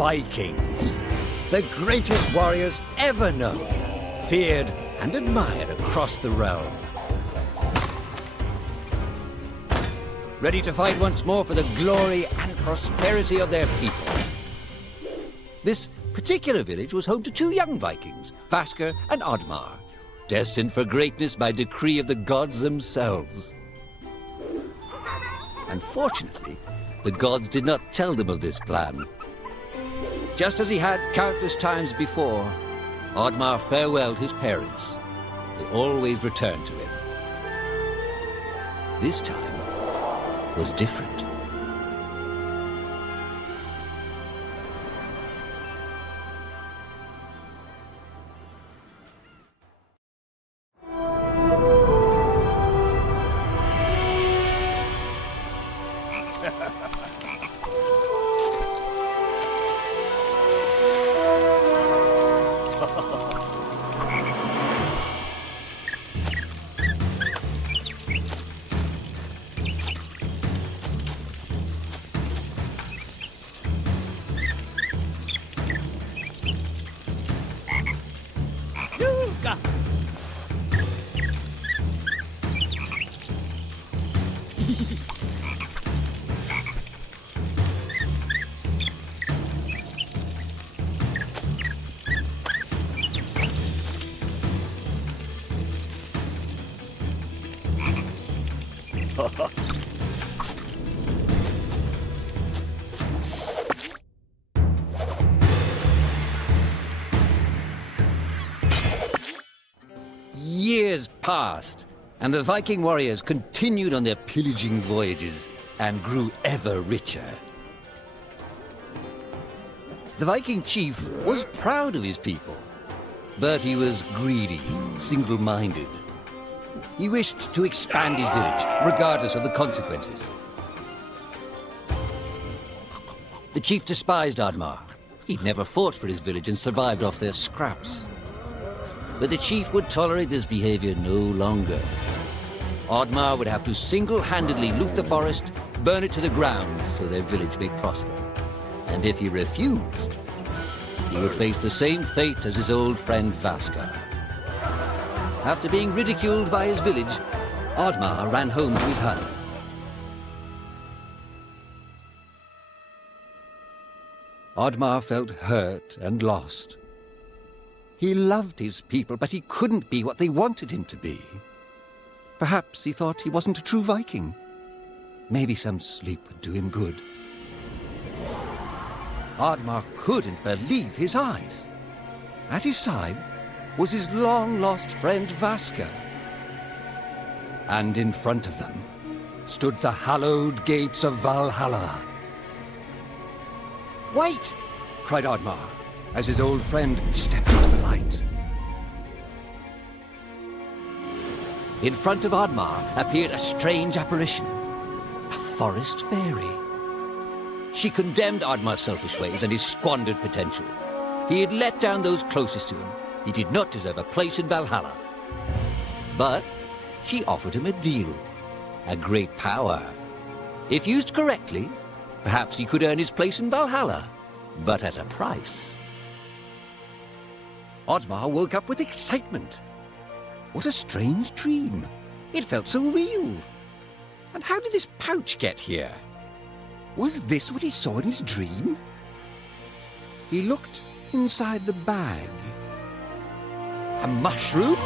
Vikings, the greatest warriors ever known, feared and admired across the realm. Ready to fight once more for the glory and prosperity of their people. This particular village was home to two young Vikings, Vasker and Oddmar, destined for greatness by decree of the gods themselves. Unfortunately, the gods did not tell them of this plan. Just as he had countless times before, Oddmar farewelled his parents. They always returned to him. This time was different. Years passed, and the Viking warriors continued on their pillaging voyages and grew ever richer. The Viking chief was proud of his people, but he was greedy, single-minded. He wished to expand his village, regardless of the consequences. The chief despised Oddmar. He'd never fought for his village and survived off their scraps. But the chief would tolerate this behavior no longer. Oddmar would have to single-handedly loot the forest, burn it to the ground so their village may prosper. And if he refused, he would face the same fate as his old friend Vasker. After being ridiculed by his village, Oddmar ran home to his hut. Oddmar felt hurt and lost. He loved his people, but he couldn't be what they wanted him to be. Perhaps he thought he wasn't a true Viking. Maybe some sleep would do him good. Oddmar couldn't believe his eyes. At his side was his long-lost friend Vasker. And in front of them stood the hallowed gates of Valhalla. "Wait!" cried Oddmar, as his old friend stepped into the light. In front of Oddmar appeared a strange apparition, a forest fairy. She condemned Oddmar's selfish ways and his squandered potential. He had let down those closest to him. He did not deserve a place in Valhalla. But she offered him a deal, a great power. If used correctly, perhaps he could earn his place in Valhalla, but at a price. Oddmar woke up with excitement. What a strange dream. It felt so real. And how did this pouch get here? Was this what he saw in his dream? He looked inside the bag. A mushroom?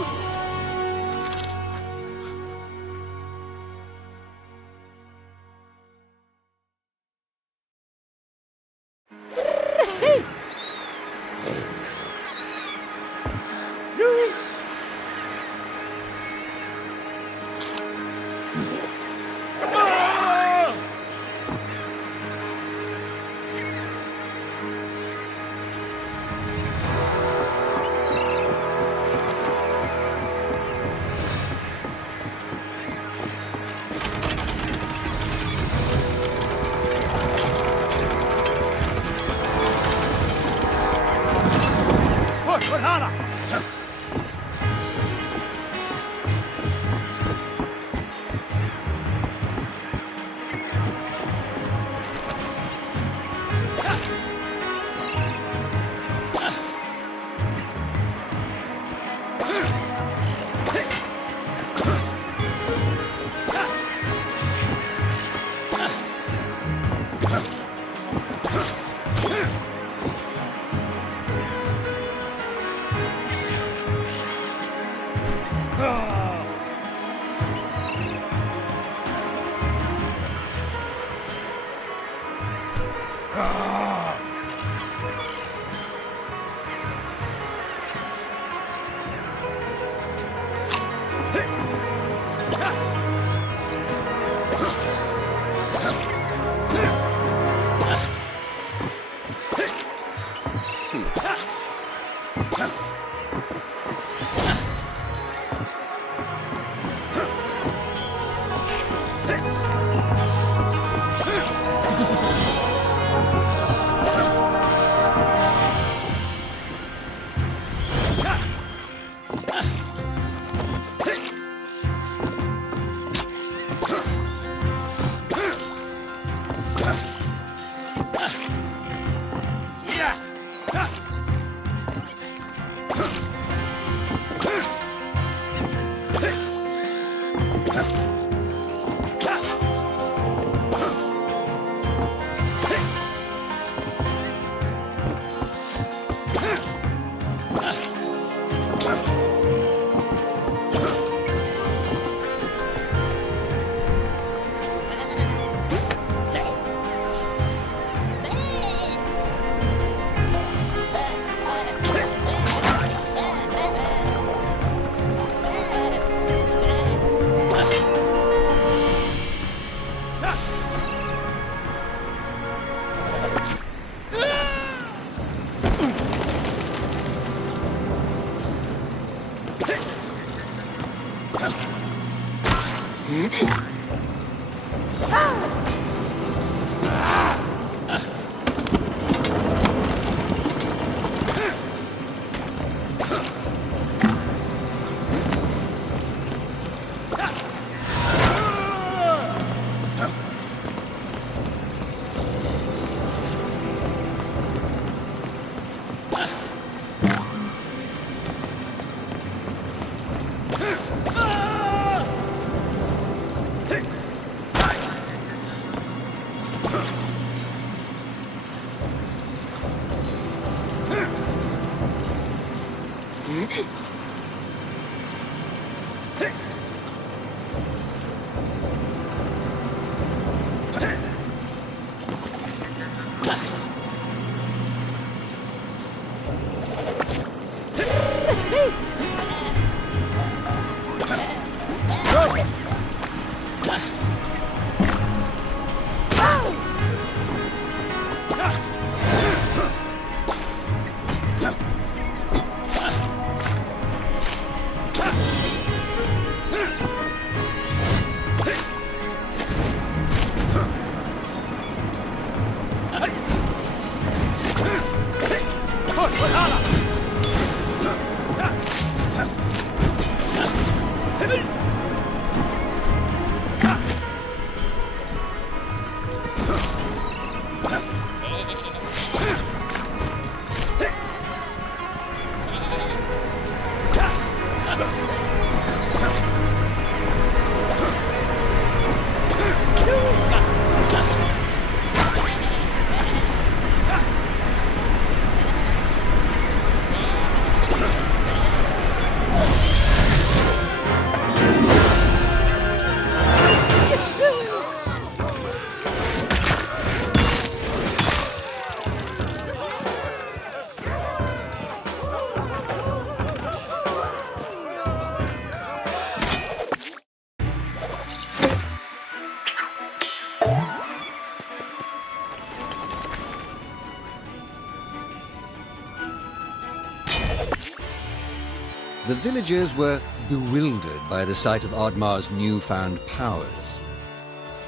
The villagers were bewildered by the sight of Oddmar's newfound powers.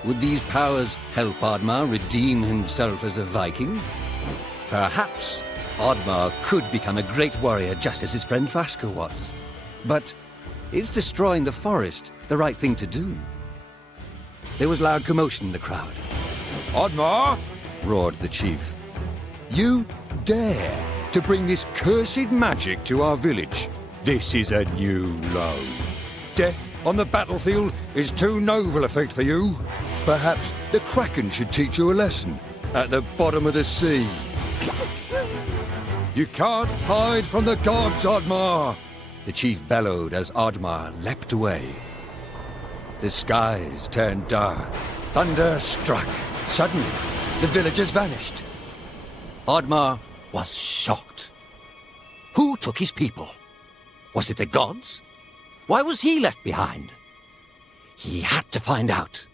Would these powers help Oddmar redeem himself as a Viking? Perhaps Oddmar could become a great warrior just as his friend Vaska was. But is destroying the forest the right thing to do? There was loud commotion in the crowd. Oddmar! Roared the chief. You dare to bring this cursed magic to our village? This is a new low. Death on the battlefield is too noble a fate for you. Perhaps the Kraken should teach you a lesson at the bottom of the sea. You can't hide from the gods, Oddmar! The chief bellowed as Oddmar leapt away. The skies turned dark. Thunder struck. Suddenly, the villagers vanished. Oddmar was shocked. Who took his people? Was it the gods? Why was he left behind? He had to find out.